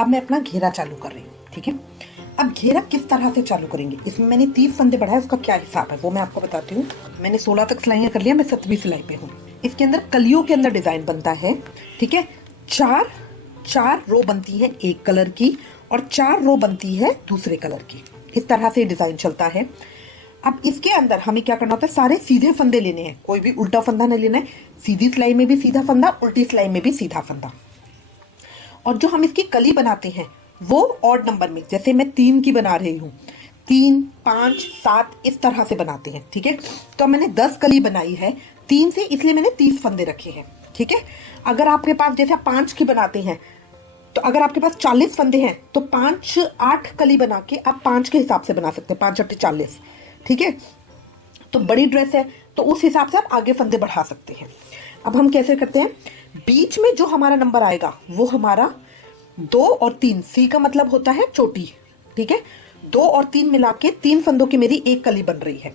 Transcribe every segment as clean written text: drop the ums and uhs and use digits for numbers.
अब मैं अपना घेरा चालू कर रही हूँ, ठीक है। अब घेरा किस तरह से चालू करेंगे, इसमें मैंने 30 फंदे बढ़ाए, उसका क्या हिसाब है वो मैं आपको बताती हूँ। मैंने 16 तक सिलाइयाँ कर लिया, मैं 7वीं सिलाई पे हूँ। इसके अंदर कलियों के अंदर डिजाइन बनता है, ठीक है। चार रो बनती है एक कलर की और 4 रो बनती है दूसरे कलर की, इस तरह से डिजाइन चलता है। अब इसके अंदर हमें क्या करना होता है, सारे सीधे फंदे लेने हैं, कोई भी उल्टा फंदा नहीं लेना है। सीधी सिलाई में भी सीधा फंदा, उल्टी सिलाई में भी सीधा फंदा। और जो हम इसकी कली बनाते हैं वो ऑड नंबर में, जैसे मैं 3 की बना रही हूँ, 3, 5, 7 इस तरह से बनाते हैं, ठीक है। तो मैंने 10 कली बनाई है 3 से, इसलिए मैंने 30 फंदे रखे हैं, ठीक है। अगर आपके पास जैसे आप 5 की बनाते हैं, तो अगर आपके पास 40 फंदे हैं तो 5 8 कली बना के आप 5 के हिसाब से बना सकते हैं, 5 8 40, ठीक है। तो बड़ी ड्रेस है तो उस हिसाब से आप आगे फंदे बढ़ा सकते हैं। अब हम कैसे करते हैं, बीच में जो हमारा नंबर आएगा वो हमारा 2 और 3, सी का मतलब होता है चोटी, ठीक है। 2 और 3 मिला के 3 फंदों की मेरी एक कली बन रही है।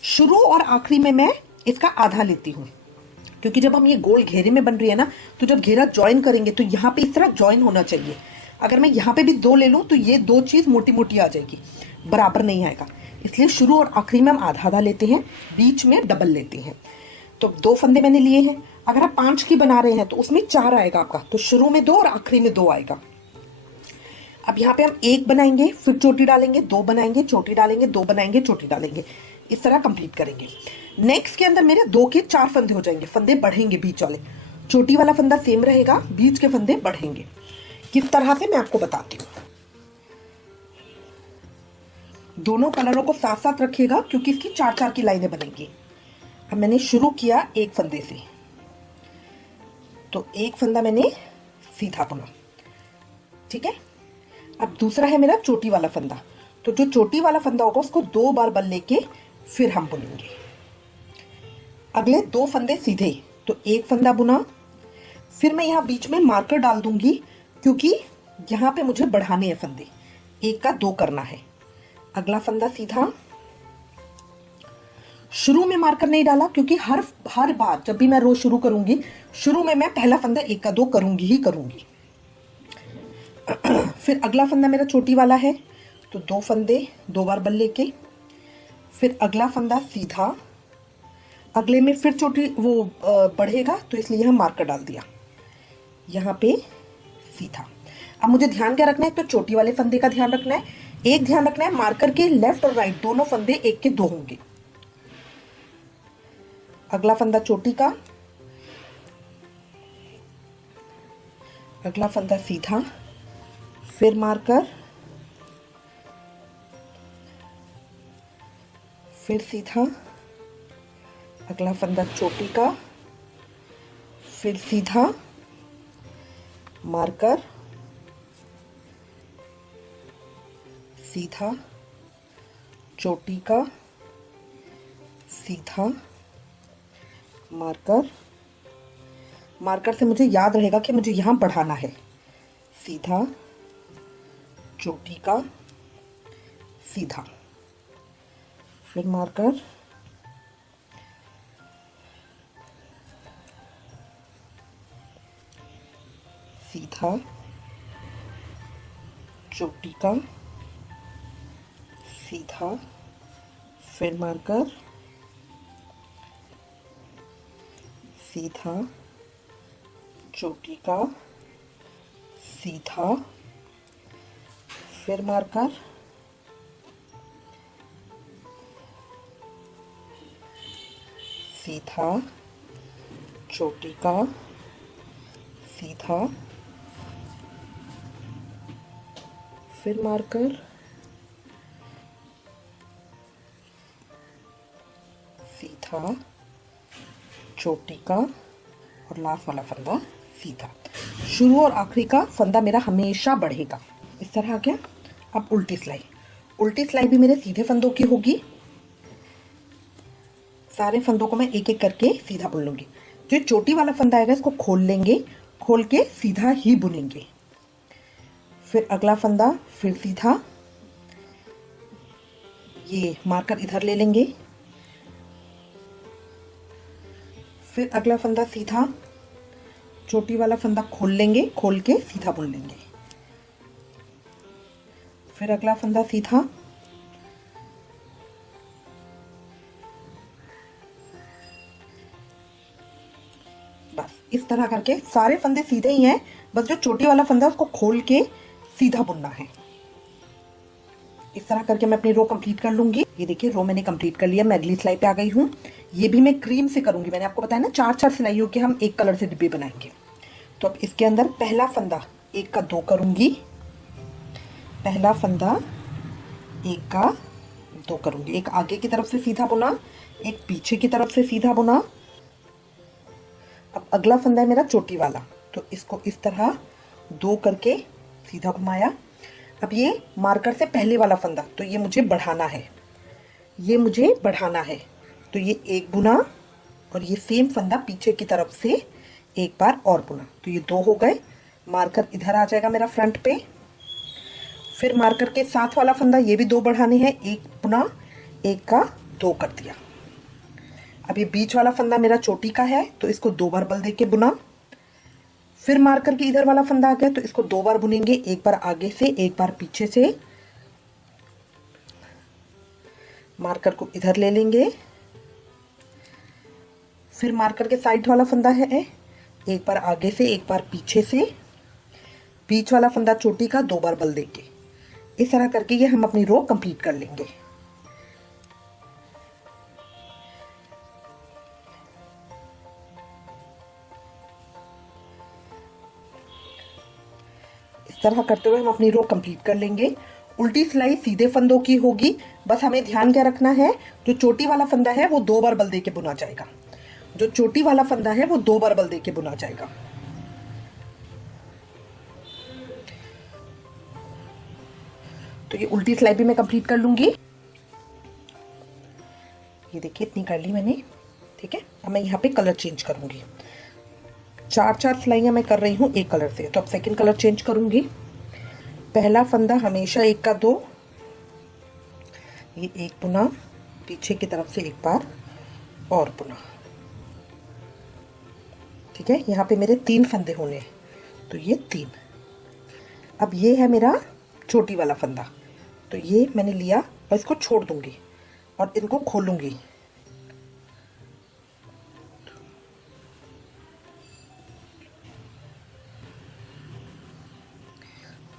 शुरू और आखिरी में मैं इसका आधा लेती हूँ, क्योंकि जब हम ये गोल घेरे में बन रही है ना, तो जब घेरा ज्वाइन करेंगे तो यहाँ पे इस तरह ज्वाइन होना चाहिए। अगर मैं यहाँ पे भी 2 ले लूँ तो ये 2 चीज मोटी मोटी आ जाएगी, बराबर नहीं आएगा। इसलिए शुरू और आखिरी में हम आधा आधा लेते हैं, बीच में डबल लेते हैं। तो 2 फंदे मैंने लिए हैं। अगर आप 5 की बना रहे हैं तो उसमें 4 आएगा आपका, तो शुरू में 2 और आखिरी में 2 आएगा। अब यहाँ पे हम 1 बनाएंगे, फिर चोटी डालेंगे, 2 बनाएंगे, चोटी डालेंगे, 2 बनाएंगे, चोटी डालेंगे, इस तरह कंप्लीट करेंगे। नेक्स्ट के अंदर मेरे 2 के 4 फंदे हो जाएंगे, फंदे बढ़ेंगे बीच वाले। चोटी वाला फंदा सेम रहेगा, बीच के फंदे बढ़ेंगे। किस तरह से मैं आपको बताती हूँ। दोनों कलरों को साथ साथ रखिएगा क्योंकि इसकी 4 की लाइनें बनेंगी। अब मैंने शुरू किया एक फंदे से, तो एक फंदा मैंने सीधा बुना, ठीक है। अब दूसरा है मेरा चोटी वाला फंदा, तो जो चोटी वाला फंदा होगा उसको 2 बार बल लेके फिर हम बुनेंगे। अगले 2 फंदे सीधे, तो एक फंदा बुना, फिर मैं यहाँ बीच में मार्कर डाल दूंगी क्योंकि यहाँ पे मुझे बढ़ाने हैं फंदे, 1 का 2 करना है। अगला फंदा सीधा, शुरू में मार्कर नहीं डाला क्योंकि हर बार जब भी मैं रो शुरू करूंगी, शुरू में मैं पहला फंदा 1 का 2 करूंगी ही करूंगी। फिर अगला फंदा मेरा चोटी वाला है, तो 2 फंदे 2 बार बल लेके, फिर अगला फंदा सीधा, अगले में फिर चोटी वो बढ़ेगा, तो इसलिए हम मार्कर डाल दिया यहाँ पे सीधा। अब मुझे ध्यान क्या रखना है, तो चोटी वाले फंदे का ध्यान रखना है, एक ध्यान रखना है मार्कर के लेफ्ट और राइट दोनों फंदे 1 के 2 होंगे। अगला फंदा चोटी का, अगला फंदा सीधा, फिर मार्कर, फिर सीधा, अगला फंदा चोटी का, फिर सीधा, मार्कर, सीधा, चोटी का, सीधा, मार्कर। मार्कर से मुझे याद रहेगा कि मुझे यहां बढ़ाना है, सीधा, चोटी का, सीधा, फिर मार्कर, सीधा, चोटी का, सीधा, फिर मार्कर, सीधा, चोटी का, सीधा, फिर मार्कर, सीधा, चोटी का, सीधा, फिर मार्कर, सीधा, चोटी का, और लास्ट वाला फंदा सीधा। शुरू और आखिरी का फंदा मेरा हमेशा बढ़ेगा, इस तरह आ गया। अब उल्टी सिलाई, उल्टी सिलाई भी मेरे सीधे फंदों की होगी। सारे फंदों को मैं एक एक करके सीधा बुन लूंगी। जो चोटी वाला फंदा आएगा इसको खोल लेंगे, खोल के सीधा ही बुनेंगे। फिर अगला फंदा फिर सीधा, ये मार्कर इधर ले लेंगे, फिर अगला फंदा सीधा, चोटी वाला फंदा खोल लेंगे, खोल के सीधा बुन लेंगे। फिर अगला फंदा सीधा, बस इस तरह करके सारे फंदे सीधे ही हैं, बस जो चोटी वाला फंदा है उसको खोल के सीधा बुनना है। इस तरह करके मैं अपनी रो कंप्लीट कर लूंगी। ये देखिए रो मैंने कंप्लीट कर लिया, मैं अगली सिलाई पे आ गई हूँ। ये भी मैं क्रीम से करूंगी, मैंने आपको बताया ना 4-4 सिलाइयों के हम एक कलर से डिब्बे बनाएंगे। तो अब इसके अंदर पहला फंदा 1 का 2 करूंगी, पहला फंदा 1 का 2 करूंगी। एक आगे की तरफ से सीधा बुना, एक पीछे की तरफ से सीधा बुना। अब अगला फंदा है मेरा चोटी वाला, तो इसको इस तरह 2 करके सीधा घुमाया। अब ये मार्कर से पहले वाला फंदा, तो ये मुझे बढ़ाना है, ये मुझे बढ़ाना है। तो ये 1 बुना और ये सेम फंदा पीछे की तरफ से एक बार और बुना, तो ये 2 हो गए। मार्कर इधर आ जाएगा मेरा फ्रंट पे। फिर मार्कर के साथ वाला फंदा, ये भी 2 बढ़ाने हैं, 1 बुना, 1 का 2 कर दिया। अब ये बीच वाला फंदा मेरा चोटी का है, तो इसको 2 बार बल दे के बुना। फिर मार्कर के इधर वाला फंदा आ गया, तो इसको 2 बार बुनेंगे, 1 बार आगे से, 1 बार पीछे से। मार्कर को इधर ले लेंगे। फिर मार्कर के साइड वाला फंदा है, 1 बार आगे से, 1 बार पीछे से। बीच वाला फंदा चोटी का 2 बार बल देंगे। इस तरह करके ये हम अपनी रो कंप्लीट कर लेंगे। इस तरह करते हुए हम अपनी रो कंप्लीट कर लेंगे। उल्टी सिलाई सीधे फंदों की होगी, बस हमें ध्यान क्या रखना है, जो चोटी वाला फंदा है वो 2 बार बल दे के बुना जाएगा, जो चोटी वाला फंदा है वो 2 बार बल दे के बुना जाएगा। तो ये उल्टी सिलाई भी मैं कंप्लीट कर लूंगी। ये देखिए इतनी कर ली मैंने, ठीक है। अब मैं यहाँ पे कलर चेंज करूंगी। 4-4 सिलाइयाँ मैं कर रही हूँ एक कलर से, तो अब सेकंड कलर चेंज करूंगी। पहला फंदा हमेशा 1 का 2, ये 1 बुना, पीछे की तरफ से 1 बार और बुना, ठीक है। यहाँ पे मेरे 3 फंदे होने हैं, तो ये 3। अब ये है मेरा छोटी वाला फंदा, तो ये मैंने लिया और इसको छोड़ दूंगी और इनको खोलूंगी।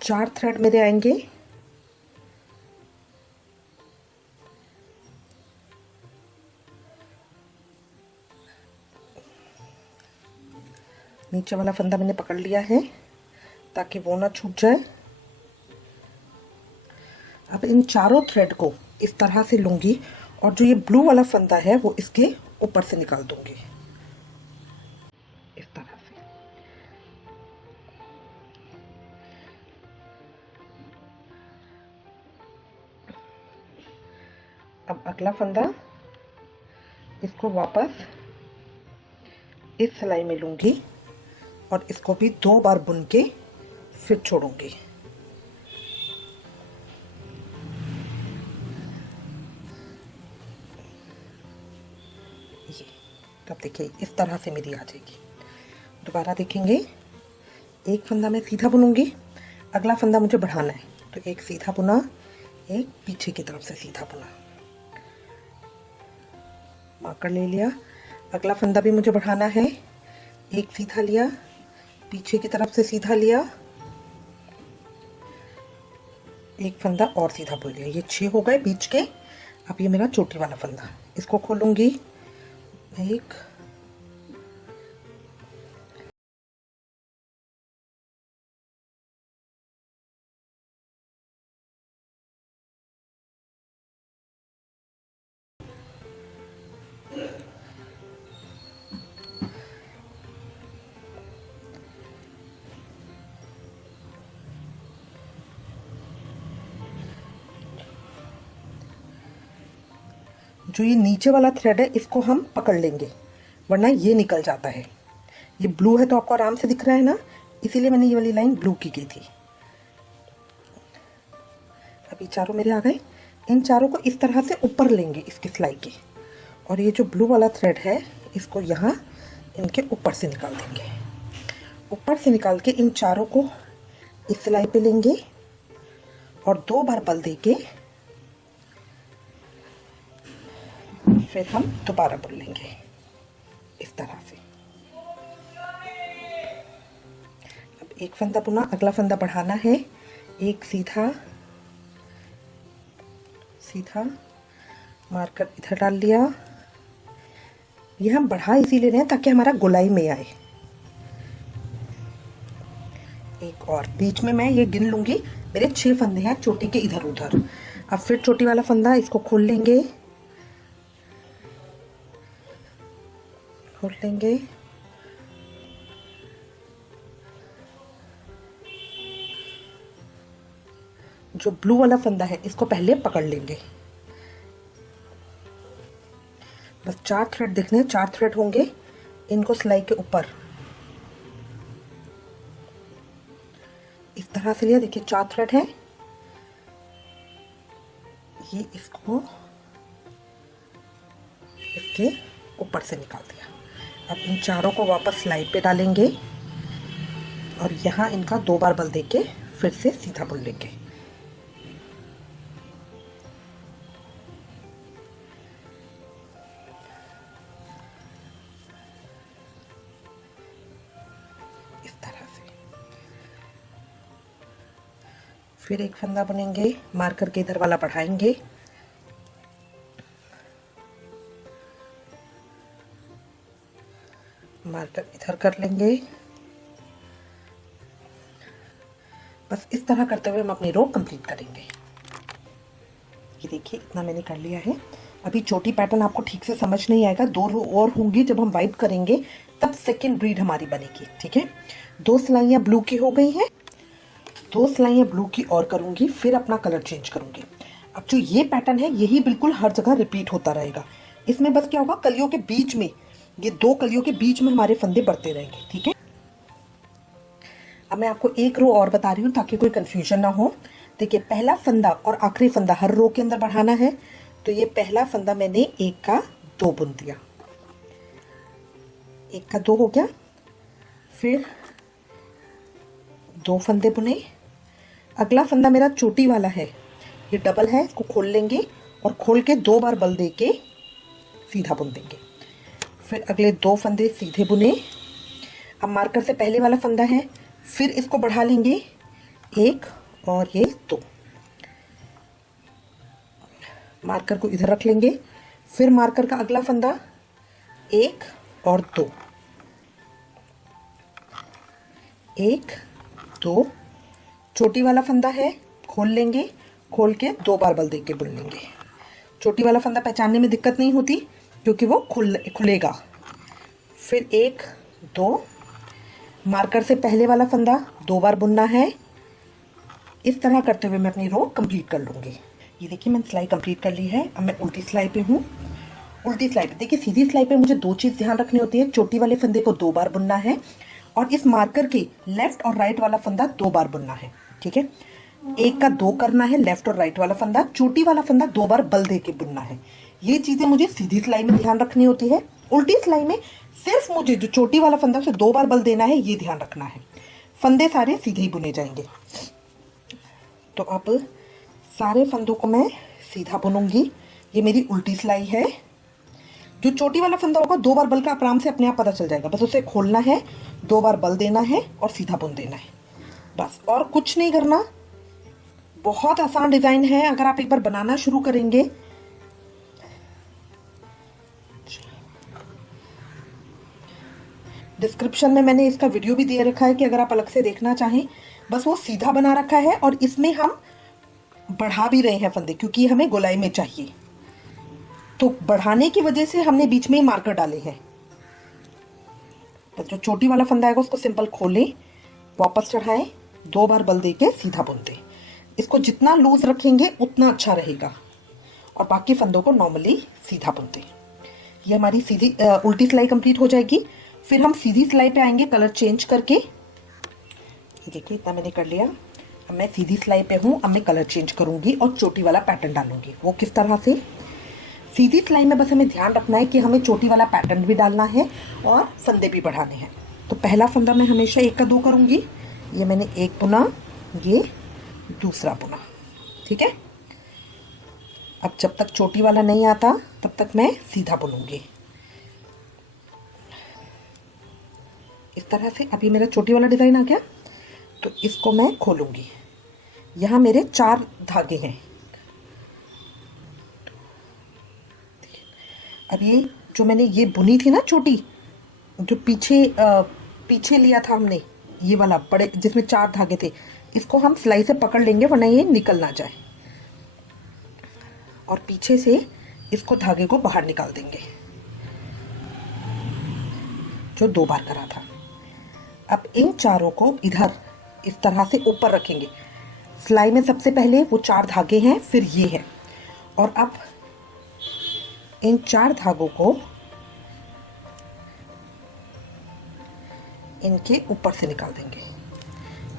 चार थ्रेड मेरे आएंगे। नीचे वाला फंदा मैंने पकड़ लिया है ताकि वो ना छूट जाए। अब इन चारों थ्रेड को इस तरह से लूंगी और जो ये ब्लू वाला फंदा है वो इसके ऊपर से निकाल दूंगी, इस तरह से। अब अगला फंदा, इसको वापस इस सिलाई में लूंगी और इसको भी 2 बार बुन के फिर छोड़ूंगी। ये तब देखिए इस तरह से मेरी आ जाएगी। दोबारा देखेंगे, एक फंदा मैं सीधा बुनूंगी, अगला फंदा मुझे बढ़ाना है, तो एक सीधा बुना, एक पीछे की तरफ से सीधा बुना, मार्कर ले लिया। अगला फंदा भी मुझे बढ़ाना है, एक सीधा लिया, पीछे की तरफ से सीधा लिया, एक फंदा और सीधा बुन लिया। ये 6 हो गए बीच के। अब ये मेरा चोटी वाला फंदा, इसको खोलूंगी, एक जो ये नीचे वाला थ्रेड है इसको हम पकड़ लेंगे, वरना ये निकल जाता है। ये ब्लू है तो आपको आराम से दिख रहा है ना, इसीलिए मैंने ये वाली लाइन ब्लू की गई थी। अभी चारों मेरे आ गए। इन चारों को इस तरह से ऊपर लेंगे इसकी सिलाई के, और ये जो ब्लू वाला थ्रेड है इसको यहाँ इनके ऊपर से निकाल देंगे। ऊपर से निकाल के इन चारों को इस सिलाई पे लेंगे और 2 बार बल देके फिर हम दोबारा बुन लेंगे इस तरह से। अब एक फंदा बुना, अगला फंदा बढ़ाना है, एक सीधा सीधा मार्कर इधर डाल लिया। ये हम बढ़ा इसीलिए रहे हैं ताकि हमारा गोलाई में आए। एक और बीच में मैं ये गिन लूंगी, मेरे 6 फंदे हैं चोटी के इधर उधर। अब फिर चोटी वाला फंदा, इसको खोल लेंगे खोल लेंगे, जो ब्लू वाला फंदा है इसको पहले पकड़ लेंगे। बस 4 थ्रेड दिखने हैं, 4 थ्रेड होंगे, इनको सिलाई के ऊपर इस तरह से लिया। देखिए 4 थ्रेड है, ये इसको इसके ऊपर से निकाल दिया। अब इन चारों को वापस सिलाई पे डालेंगे और यहाँ इनका 2 बार बल देके फिर से सीधा बुन लेंगे। इस तरह से फिर एक फंदा बुनेंगे, मार्कर के इधर वाला बढ़ाएंगे, मार्कर इधर कर लेंगे। बस इस तरह करते हुए हम अपनी रो कंप्लीट करेंगे। ये देखिए इतना मैंने कर लिया है। अभी चोटी पैटर्न आपको ठीक से समझ नहीं आएगा, 2 रो और होंगी, जब हम वाइप करेंगे तब सेकंड ब्रीड हमारी बनेगी। ठीक है, 2 सिलाइयाँ ब्लू की हो गई हैं, 2 सिलाइयाँ ब्लू की और करूंगी, फिर अपना कलर चेंज करूंगी। अब जो ये पैटर्न है यही बिल्कुल हर जगह रिपीट होता रहेगा। इसमें बस क्या होगा, कलियों के बीच में, ये 2 कलियों के बीच में हमारे फंदे बढ़ते रहेंगे। ठीक है, अब मैं आपको एक रो और बता रही हूँ ताकि कोई कंफ्यूजन ना हो। देखिए पहला फंदा और आखिरी फंदा हर रो के अंदर बढ़ाना है। तो ये पहला फंदा मैंने 1 का 2 बुन दिया, 1 का 2 हो गया। फिर 2 फंदे बुने। अगला फंदा मेरा चोटी वाला है, ये डबल है, इसको खोल लेंगे और खोल के 2 बार बल दे के सीधा बुन देंगे। फिर अगले 2 फंदे सीधे बुने। अब मार्कर से पहले वाला फंदा है, फिर इसको बढ़ा लेंगे 1 और ये 2, मार्कर को इधर रख लेंगे। फिर मार्कर का अगला फंदा 1 और 2, 1 2, चोटी वाला फंदा है, खोल लेंगे, खोल के 2 बार बल देके बुन लेंगे। चोटी वाला फंदा पहचानने में दिक्कत नहीं होती क्योंकि वो खुलेगा। फिर 1 2, मार्कर से पहले वाला फंदा 2 बार बुनना है। इस तरह करते हुए मैं अपनी रो कंप्लीट कर लूँगी। ये देखिए मैंने सिलाई कंप्लीट कर ली है। अब मैं उल्टी सिलाई पे हूँ। उल्टी सिलाई पे देखिए, सीधी सिलाई पे मुझे 2 चीज़ ध्यान रखनी होती है। चोटी वाले फंदे को 2 बार बुनना है और इस मार्कर के लेफ्ट और राइट वाला फंदा 2 बार बुनना है। ठीक है, 1 का 2 करना है लेफ्ट और राइट वाला फंदा, चोटी वाला फंदा 2 बार बल दे के बुनना है। ये चीज़ें मुझे सीधी सिलाई में ध्यान रखनी होती है। उल्टी सिलाई में सिर्फ मुझे जो चोटी वाला फंदा उसे 2 बार बल देना है, ये ध्यान रखना है। फंदे सारे सीधे ही बुने जाएंगे। तो अब सारे फंदों को मैं सीधा बुनूंगी। ये मेरी उल्टी सिलाई है। जो चोटी वाला फंदा होगा 2 बार बल का आराम से अपने आप पता चल जाएगा। बस उसे खोलना है, 2 बार बल देना है और सीधा बुन देना है, बस और कुछ नहीं करना। बहुत आसान डिजाइन है, अगर आप एक बार बनाना शुरू करेंगे। डिस्क्रिप्शन में मैंने इसका वीडियो भी दे रखा है कि अगर आप अलग से देखना चाहें। बस वो सीधा बना रखा है और इसमें हम बढ़ा भी रहे हैं फंदे क्योंकि हमें गोलाई में चाहिए। तो बढ़ाने की वजह से हमने बीच में ही मार्कर डाले हैं। तो जो चोटी वाला फंदा आएगा उसको सिंपल खोलें, वापस चढ़ाएं, 2 बार बल देके सीधा बुन दें। इसको जितना लूज रखेंगे उतना अच्छा रहेगा और बाकी फंदों को नॉर्मली सीधा बुन दें। ये हमारी सीधी उल्टी सिलाई कंप्लीट हो जाएगी। फिर हम सीधी सिलाई पे आएंगे कलर चेंज करके। ये देखिए इतना मैंने कर लिया। अब मैं सीधी सिलाई पे हूँ। अब मैं कलर चेंज करूंगी और चोटी वाला पैटर्न डालूंगी। वो किस तरह से, सीधी सिलाई में बस हमें ध्यान रखना है कि हमें चोटी वाला पैटर्न भी डालना है और फंदे भी बढ़ाने हैं। तो पहला फंदा मैं हमेशा 1 का 2 करूंगी। ये मैंने 1 बुना, ये दूसरा बुना। ठीक है। अब जब तक चोटी वाला नहीं आता तब तक मैं सीधा बुनूंगी इस तरह से। अभी मेरा चोटी वाला डिज़ाइन आ गया, तो इसको मैं खोलूंगी। यहाँ मेरे 4 धागे हैं। अब ये जो मैंने ये बुनी थी ना चोटी, जो पीछे लिया था हमने, ये वाला बड़े जिसमें 4 धागे थे, इसको हम सिलाई से पकड़ लेंगे वरना ये निकल ना जाए। और पीछे से इसको धागे को बाहर निकाल देंगे, जो 2 बार करा था। अब इन चारों को इधर इस तरह से ऊपर रखेंगे। सिलाई में सबसे पहले वो 4 धागे हैं, फिर ये है। और अब इन 4 धागों को इनके ऊपर से निकाल देंगे,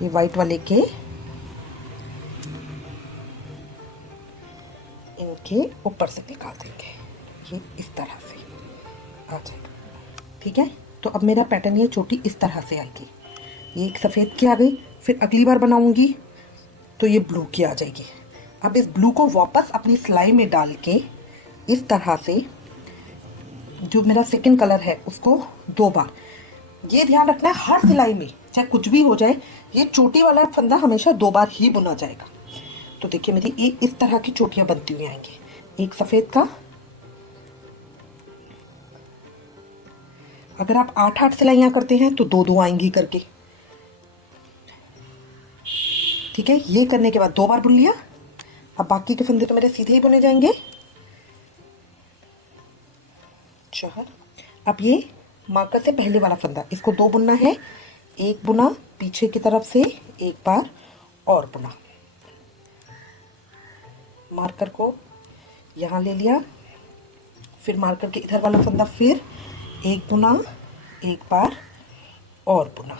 ये वाइट वाले के इनके ऊपर से निकाल देंगे, ये इस तरह से आ जाएगा। ठीक है, तो अब मेरा पैटर्न ये चोटी इस तरह से आएगी। ये एक सफ़ेद की आ गई, फिर अगली बार बनाऊंगी तो ये ब्लू की आ जाएगी। अब इस ब्लू को वापस अपनी सिलाई में डाल के इस तरह से, जो मेरा सेकंड कलर है उसको 2 बार, ये ध्यान रखना है हर सिलाई में चाहे कुछ भी हो जाए, ये चोटी वाला फंदा हमेशा 2 बार ही बुना जाएगा। तो देखिए मेरी ये इस तरह की चोटियां बनती हुई आएंगी। एक सफ़ेद का, अगर आप 8-8 सिलाइयाँ करते हैं तो 2-2 आएंगी करके। ठीक है, ये करने के बाद 2 बार बुन लिया। अब बाकी के फंदे तो मेरे सीधे ही बुने जाएंगे। 4। अब ये मार्कर से पहले वाला फंदा, इसको 2 बुनना है। 1 बुना पीछे की तरफ से, 1 बार और बुना। मार्कर को यहाँ ले लिया, फिर मार्कर के इधर वाला फंदा, फिर 1 बुना, 1 बार और बुना।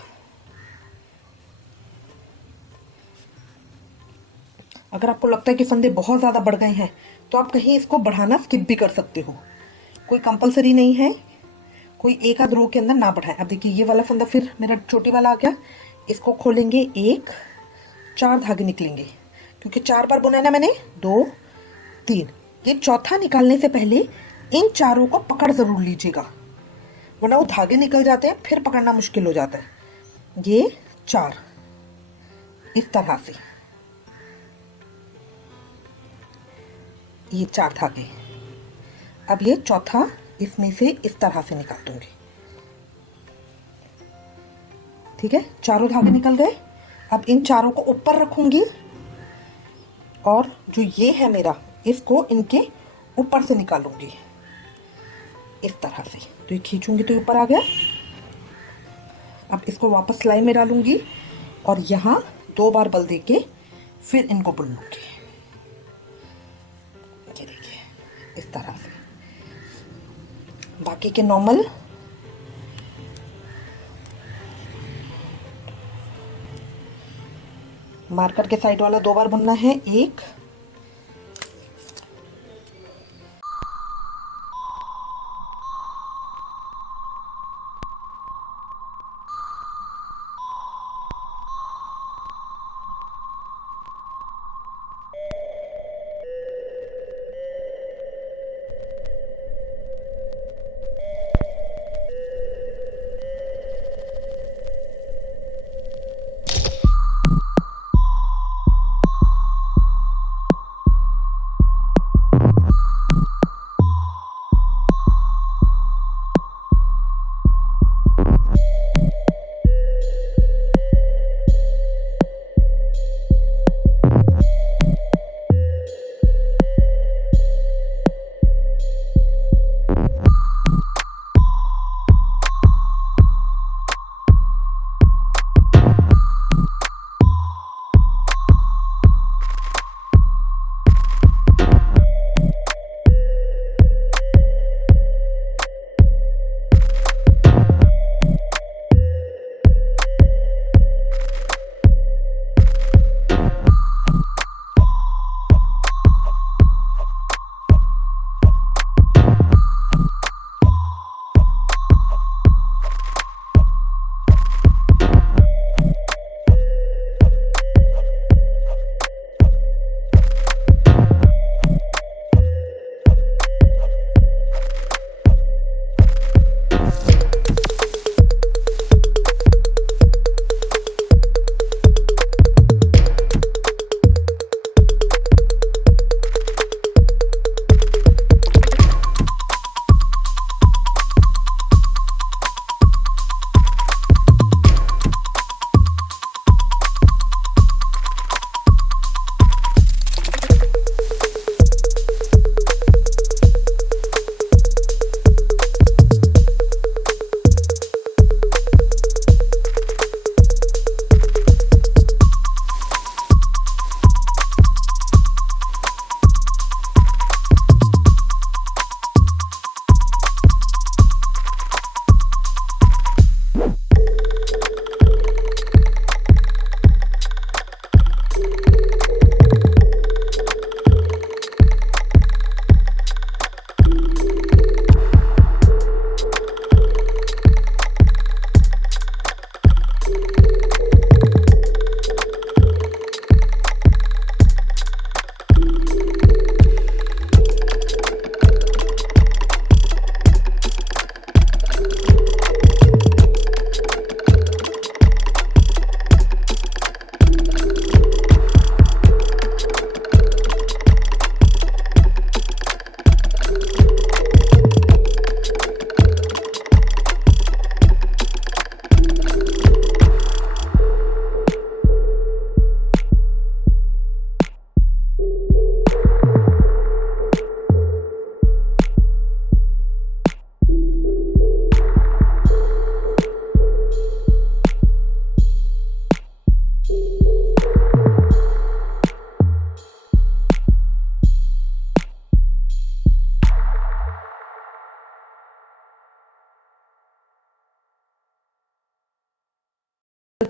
अगर आपको लगता है कि फंदे बहुत ज़्यादा बढ़ गए हैं तो आप कहीं इसको बढ़ाना स्किप भी कर सकते हो, कोई कंपलसरी नहीं है, कोई एक आध रो के अंदर ना बढ़ाएं। अब देखिए ये वाला फंदा फिर मेरा छोटी वाला आ गया, इसको खोलेंगे, 4 धागे निकलेंगे क्योंकि 4 बार बुना है ना मैंने, 2 3। ये चौथा निकालने से पहले इन चारों को पकड़ जरूर लीजिएगा वरना वो धागे निकल जाते हैं, फिर पकड़ना मुश्किल हो जाता है। ये 4 इस तरह से, ये 4 धागे। अब ये चौथा इसमें से इस तरह से निकाल दूंगी। ठीक है, चारों धागे निकल गए। अब इन चारों को ऊपर रखूंगी और जो ये है मेरा, इसको इनके ऊपर से निकालूंगी इस तरह से। तो ये खींचूंगी तो ऊपर आ गया। अब इसको वापस सिलाई में डालूंगी और यहाँ 2 बार बल देके फिर इनको बुन लूंगी। ये देखिए इस तरह से। बाकी के नॉर्मल मार्कर के साइड वाला 2 बार बुनना है। 1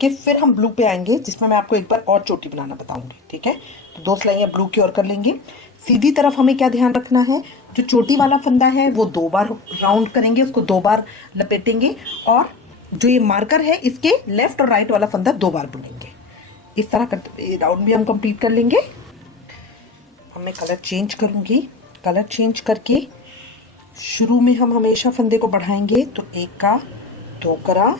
करके फिर हम ब्लू पे आएंगे, जिसमें मैं आपको एक बार और चोटी बनाना बताऊंगी। ठीक है, तो 2 सिलाइयाँ ब्लू की और कर लेंगे। सीधी तरफ हमें क्या ध्यान रखना है, जो चोटी वाला फंदा है वो 2 बार राउंड करेंगे, उसको 2 बार लपेटेंगे, और जो ये मार्कर है इसके लेफ्ट और राइट वाला फंदा 2 बार बुनेंगे। इस तरह करते राउंड भी हम कंप्लीट कर लेंगे। मैं कलर चेंज करूंगी। कलर चेंज करके शुरू में हम हमेशा फंदे को बढ़ाएंगे, तो 1 का 2 करा।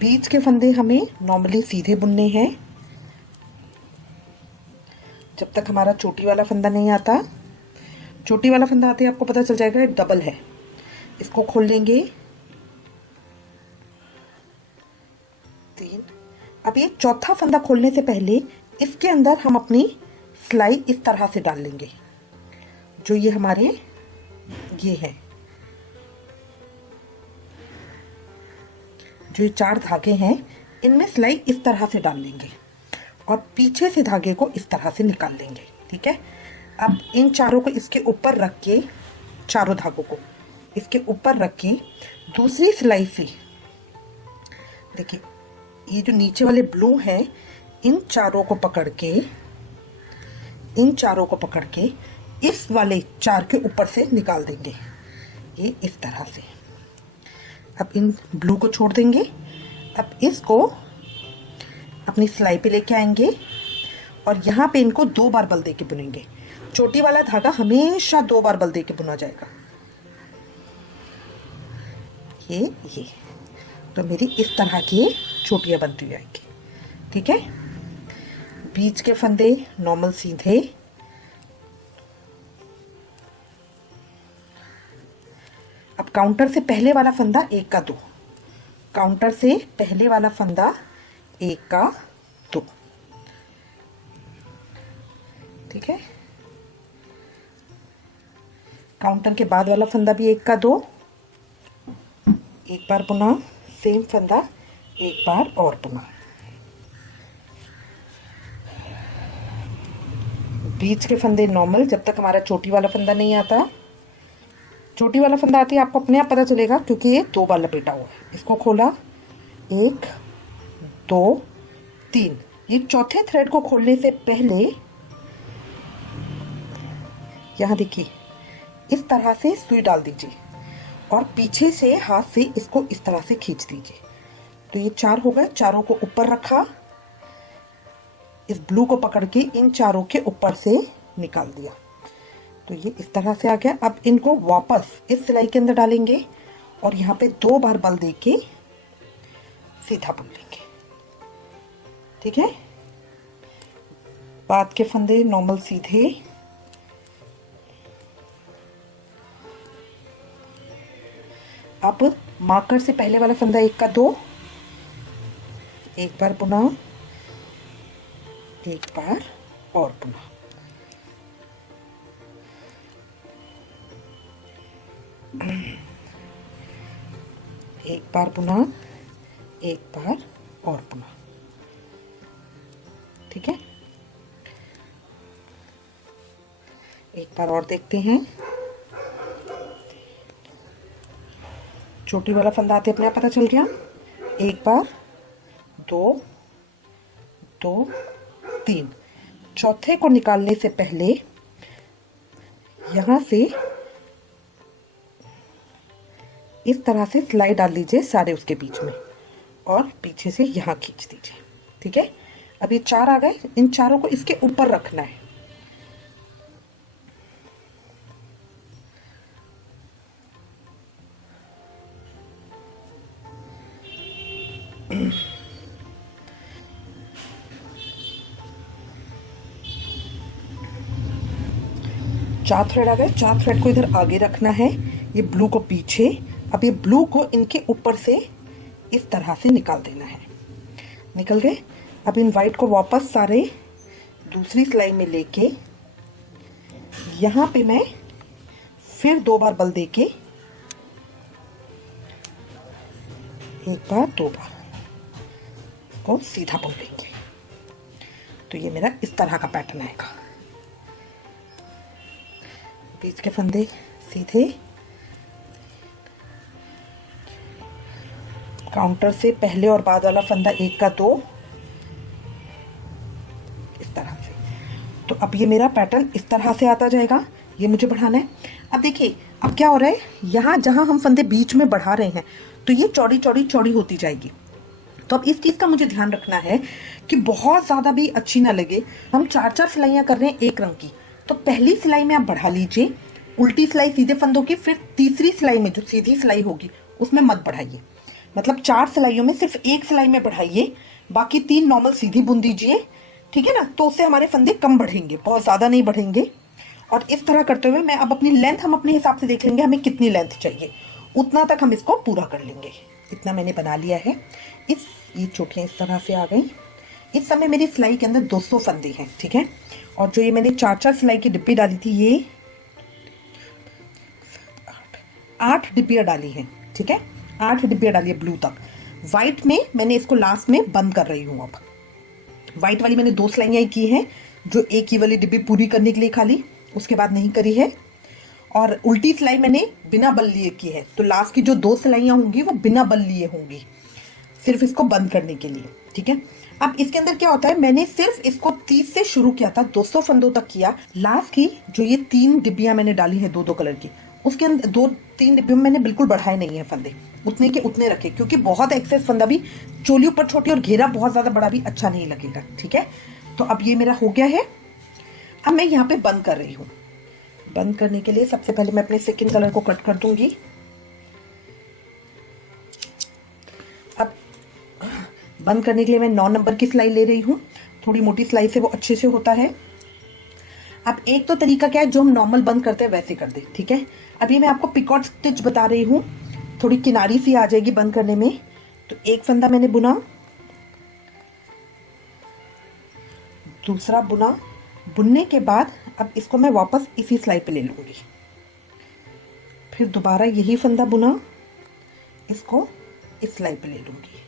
बीच के फंदे हमें नॉर्मली सीधे बुनने हैं जब तक हमारा चोटी वाला फंदा नहीं आता। चोटी वाला फंदा आते ही आपको पता चल जाएगा डबल है। इसको खोल लेंगे 3। अब ये चौथा फंदा खोलने से पहले इसके अंदर हम अपनी सिलाई इस तरह से डाल लेंगे। जो ये हमारे ये है, जो ये 4 धागे हैं, इनमें सिलाई इस तरह से डाल लेंगे और पीछे से धागे को इस तरह से निकाल लेंगे। ठीक है, अब इन चारों को इसके ऊपर रख के, चारों धागों को इसके ऊपर रख के दूसरी सिलाई से देखिए, ये जो नीचे वाले ब्लू हैं, इन चारों को पकड़ के, इन चारों को पकड़ के इस वाले 4 के ऊपर से निकाल देंगे, ये इस तरह से। अब इन ब्लू को छोड़ देंगे। अब इसको अपनी सिलाई पे लेके आएंगे और यहाँ पे इनको 2 बार बल दे के बुनेंगे। चोटी वाला धागा हमेशा 2 बार बल दे के बुना जाएगा। ये तो मेरी इस तरह की चोटियाँ बनती जाएंगी। ठीक है, बीच के फंदे नॉर्मल सीधे, अब काउंटर से पहले वाला फंदा 1 का 2, काउंटर से पहले वाला फंदा 1 का 2। ठीक है, काउंटर के बाद वाला फंदा भी 1 का 2, एक बार बुना, सेम फंदा 1 बार और बुना। बीच के फंदे नॉर्मल जब तक हमारा चोटी वाला फंदा नहीं आता। चोटी वाला फंदा आते ही आपको अपने आप पता चलेगा, क्योंकि ये 2 बार लपेटा हुआ है। इसको खोला, 1 2 3। ये चौथे थ्रेड को खोलने से पहले यहाँ देखिए इस तरह से सुई डाल दीजिए और पीछे से हाथ से इसको इस तरह से खींच दीजिए। तो ये 4 हो गए। चारों को ऊपर रखा, इस ब्लू को पकड़ के इन चारों के ऊपर से निकाल दिया, तो ये इस तरह से आ गया। अब इनको वापस इस सिलाई के अंदर डालेंगे और यहाँ पे 2 बार बल देके सीधा बुन लेंगे। ठीक है, बाद के फंदे नॉर्मल सीधे, अब मार्कर से पहले वाला फंदा 1 का 2, एक बार बुना, एक बार और बुना। एक बार बुना, एक बार और बुना। ठीक है, एक बार और देखते हैं। चोटी वाला फंदा आते अपने आप पता चल गया। एक बार, 2 2 3। चौथे को निकालने से पहले यहाँ से इस तरह से सिलाई डाल लीजिए सारे उसके बीच में और पीछे से यहाँ खींच दीजिए। ठीक है, अब ये 4 आ गए। इन चारों को इसके ऊपर रखना है। चार थ्रेड आ गए। 4 थ्रेड को इधर आगे रखना है, ये ब्लू को पीछे। अब ये ब्लू को इनके ऊपर से इस तरह से निकाल देना है। निकल गए। अब इन वाइट को वापस सारे दूसरी सिलाई में लेके यहाँ पे मैं फिर 2 बार बल देके, एक बार 2 बार इसको सीधा बुन लेंगे। तो ये मेरा इस तरह का पैटर्न आएगा। बीच के फंदे सीधे, काउंटर से पहले और बाद वाला फंदा एक का दो, इस तरह से। तो अब ये मेरा पैटर्न इस तरह से आता जाएगा, ये मुझे बढ़ाना है। अब देखिए अब क्या हो रहा है, यहाँ जहाँ हम फंदे बीच में बढ़ा रहे हैं तो ये चौड़ी चौड़ी चौड़ी होती जाएगी। तो अब इस चीज़ का मुझे ध्यान रखना है कि बहुत ज़्यादा भी अच्छी ना लगे। हम 4-4 सिलाइयाँ कर रहे हैं एक रंग की, तो पहली सिलाई में आप बढ़ा लीजिए उल्टी सिलाई सीधे फंदों की, फिर तीसरी सिलाई में जो सीधी सिलाई होगी उसमें मत बढ़ाइए। मतलब 4 सिलाइयों में सिर्फ एक सिलाई में बढ़ाइए, बाकी 3 नॉर्मल सीधी बुन दीजिए, ठीक है ना। तो उससे हमारे फंदे कम बढ़ेंगे, बहुत ज़्यादा नहीं बढ़ेंगे। और इस तरह करते हुए मैं अब अपनी लेंथ हम अपने हिसाब से देख लेंगे हमें कितनी लेंथ चाहिए, उतना तक हम इसको पूरा कर लेंगे। इतना मैंने बना लिया है। ये चोटियाँ इस तरह से आ गई। इस समय मेरी सिलाई के अंदर 200 फंदे हैं, ठीक है। और जो ये मैंने 4-4 सिलाई की डिब्बी डाली थी, ये 8 डिब्बियाँ डाली हैं, ठीक है। 8 डिब्बियाँ डाली है ब्लू तक। वाइट में मैंने इसको लास्ट में बंद कर रही हूँ। अब वाइट वाली मैंने 2 सिलाइयाँ ही की हैं, जो एक ही वाली डिब्बी पूरी करने के लिए खाली, उसके बाद नहीं करी है। और उल्टी सिलाई मैंने बिना बल लिए की है, तो लास्ट की जो 2 सिलाइयाँ होंगी वो बिना बल लिए होंगी, सिर्फ इसको बंद करने के लिए, ठीक है। अब इसके अंदर क्या होता है, मैंने सिर्फ इसको 30 से शुरू किया था, 200 फंदों तक किया। लास्ट की जो ये 3 डिब्बियां मैंने डाली है 2-2 कलर की, उसके अंदर 2-3 डिब्बियों में मैंने बिल्कुल बढ़ाए नहीं है फंदे, उतने के उतने रखे, क्योंकि बहुत एक्सेस फंदा भी, चोली ऊपर छोटी और घेरा बहुत ज्यादा बड़ा भी अच्छा नहीं लगेगा, ठीक है। तो अब ये मेरा हो गया है। अब मैं यहाँ पे बंद कर रही हूँ। बंद करने के लिए सबसे पहले मैं अपने सेकंड कलर को कट कर दूंगी। अब बंद करने के लिए मैं 9 नंबर की सिलाई ले रही हूँ, थोड़ी मोटी सिलाई से वो अच्छे से होता है। अब एक तो तरीका क्या है, जो हम नॉर्मल बंद करते हैं वैसे कर दे, ठीक है। अब ये मैं आपको पिकॉट स्टिच बता रही हूँ, थोड़ी किनारी सी आ जाएगी बंद करने में। तो एक फंदा मैंने बुना, दूसरा बुना, बुनने के बाद अब इसको मैं वापस इसी सिलाई पे ले लूंगी, फिर दोबारा यही फंदा बुना, इसको इस सिलाई पे ले लूंगी,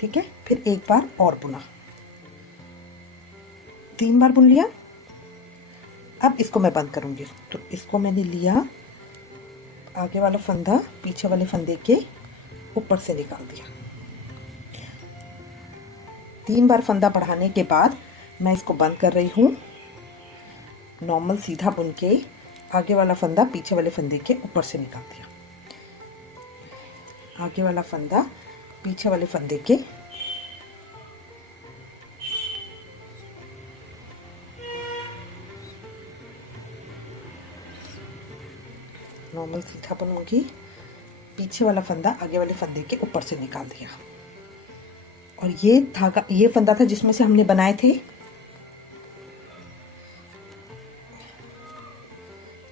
ठीक है। फिर एक बार और बुना, 3 बार बुन लिया। अब इसको मैं बंद करूंगी, तो इसको मैंने लिया, आगे वाला फंदा पीछे वाले फंदे के ऊपर से निकाल दिया। 3 बार फंदा बढ़ाने के बाद मैं इसको बंद कर रही हूँ, नॉर्मल सीधा बुन के आगे वाला फंदा पीछे वाले फंदे के ऊपर से निकाल दिया, आगे वाला फंदा पीछे वाले फंदे के, नॉर्मल सीधा बुनूंगी, पीछे वाला फंदा आगे वाले फंदे के ऊपर से निकाल दिया। और ये धागा, ये फंदा था जिसमें से हमने बनाए थे,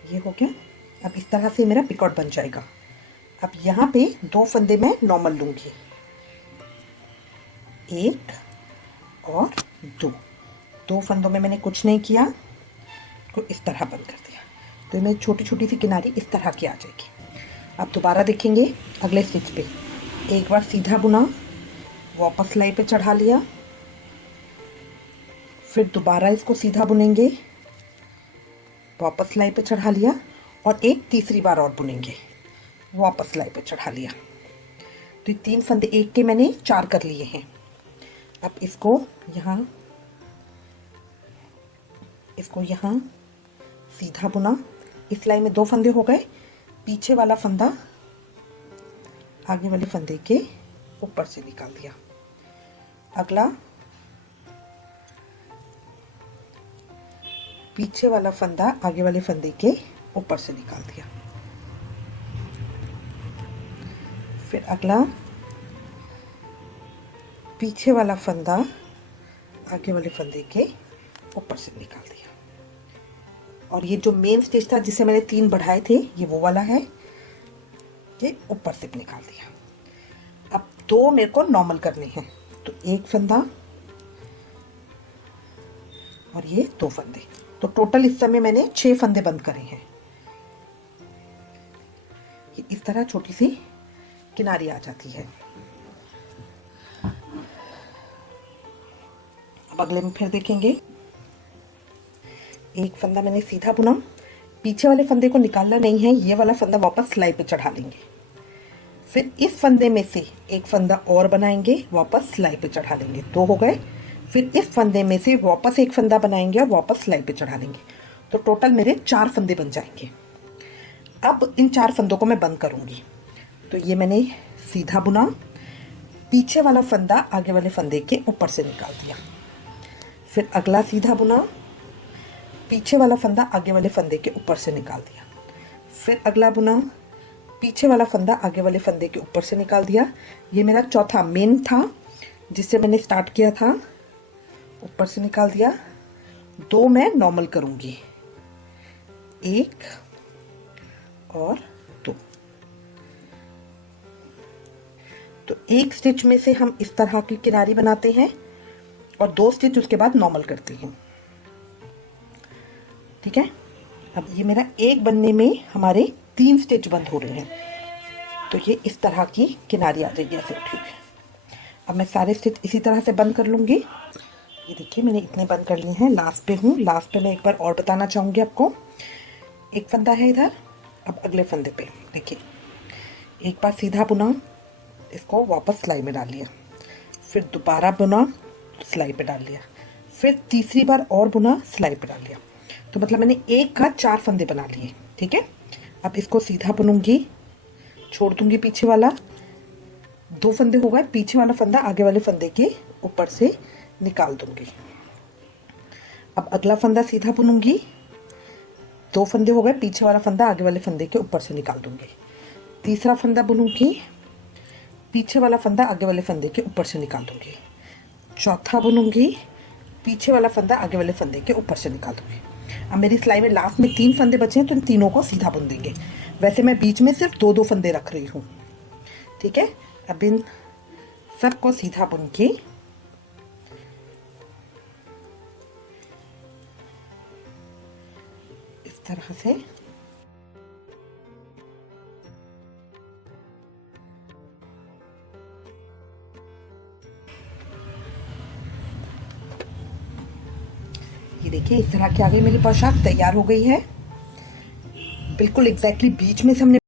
ये हो गया। अब इस तरह से मेरा पिकॉट बन जाएगा। अब यहाँ पे 2 फंदे मैं नॉर्मल लूंगी, 1 और 2 फंदों में मैंने कुछ नहीं किया, तो इस तरह बंद कर दिया। तो ये मेरी छोटी छोटी सी किनारी इस तरह की आ जाएगी। अब दोबारा देखेंगे अगले स्टिच पे, एक बार सीधा बुना, वापस सिलाई पे चढ़ा लिया, फिर दोबारा इसको सीधा बुनेंगे, वापस सिलाई पे चढ़ा लिया, और एक तीसरी बार और बुनेंगे, वापस सिलाई पे चढ़ा लिया। तो ये 3 फंदे एक के मैंने 4 कर लिए हैं। अब इसको यहाँ सीधा बुना, इस सिलाई में 2 फंदे हो गए, पीछे वाला फंदा आगे वाले फंदे के ऊपर से निकाल दिया। अगला पीछे वाला फंदा आगे वाले फंदे के ऊपर से निकाल दिया, फिर अगला पीछे वाला फंदा आगे वाले फंदे के ऊपर से निकाल दिया। और ये जो मेन स्टिच था जिसे मैंने 3 बढ़ाए थे, ये वो वाला है, ये ऊपर से निकाल दिया। अब 2 मेरे को नॉर्मल करने हैं, तो एक फंदा और ये 2 फंदे, तो टोटल इस समय मैंने 6 फंदे बंद करे हैं। ये इस तरह छोटी सी किनारी आ जाती है। अब अगले में फिर देखेंगे, एक फंदा मैंने सीधा बुना, पीछे वाले फंदे को निकालना नहीं है, ये वाला फंदा वापस सिलाई पे चढ़ा लेंगे। फिर इस फंदे में से एक फंदा और बनाएंगे, वापस सिलाई पे चढ़ा लेंगे, 2 हो गए। फिर इस फंदे में से वापस एक फंदा बनाएंगे और वापस सिलाई पे चढ़ा लेंगे, तो टोटल मेरे 4 फंदे बन जाएंगे। अब इन 4 फंदों को मैं बंद करूंगी। तो ये मैंने सीधा बुना, पीछे वाला फंदा आगे वाले फंदे के ऊपर से निकाल दिया। फिर अगला सीधा बुना, पीछे वाला फंदा आगे वाले फंदे के ऊपर से निकाल दिया। फिर अगला बुना, पीछे वाला फंदा आगे वाले फंदे के ऊपर से निकाल दिया। ये मेरा चौथा मेन था जिससे मैंने स्टार्ट किया था, ऊपर से निकाल दिया। 2 मैं नॉर्मल करूंगी, 1 और 2। तो एक स्टिच में से हम इस तरह की किनारी बनाते हैं और 2 स्टिच उसके बाद नॉर्मल करते हैं। ठीक है, अब ये मेरा एक बनने में हमारे 3 स्टिच बंद हो रहे हैं, तो ये इस तरह की किनारी आ जाएगी ऐसे उठी हुई। अब मैं सारे स्टिच इसी तरह से बंद कर लूँगी। ये देखिए मैंने इतने बंद कर लिए हैं, लास्ट पे हूँ। लास्ट पे मैं एक बार और बताना चाहूँगी आपको, एक फंदा है इधर। अब अगले फंदे पे देखिए, एक बार सीधा बुना, इसको वापस सिलाई में डाल लिया, फिर दोबारा बुना, सिलाई पे डाल लिया, फिर तीसरी बार और बुना, सिलाई पे डाल लिया। तो मतलब मैंने एक का 4 फंदे बना लिए। ठीक है, अब इसको सीधा बुनूंगी, छोड़ दूंगी पीछे वाला, 2 फंदे हो गए, पीछे वाला फंदा आगे वाले फंदे के ऊपर से निकाल दूंगी। अब अगला फंदा सीधा बुनूंगी, 2 फंदे हो गए, पीछे वाला फंदा आगे वाले फंदे के ऊपर से निकाल दूंगी। तीसरा फंदा बुनूंगी, पीछे वाला फंदा आगे वाले फंदे के ऊपर से निकाल दूंगी। चौथा बुनूंगी, पीछे वाला फंदा आगे वाले फंदे के ऊपर से निकाल दूंगी। अब मेरी सिलाई में लास्ट में 3 फंदे बचे हैं, तो इन तीनों को सीधा बुन देंगे। वैसे मैं बीच में सिर्फ 2-2 फंदे रख रही हूँ। ठीक है, अब इन सबको सीधा बुन के इस तरह से ये देखिए इस तरह की आ गई मेरी पोशाक, तैयार हो गई है। बिल्कुल एग्जैक्टली बीच में से हमने